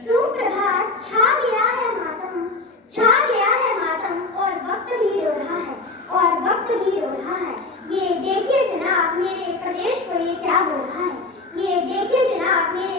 सुप्रभात, छा गया है मातम, छा गया है मातम, और वक्त भी रो रहा है, और वक्त भी रो रहा है। ये देखिए जनाब मेरे प्रदेश को ये क्या हो रहा है, ये देखिए जनाब मेरे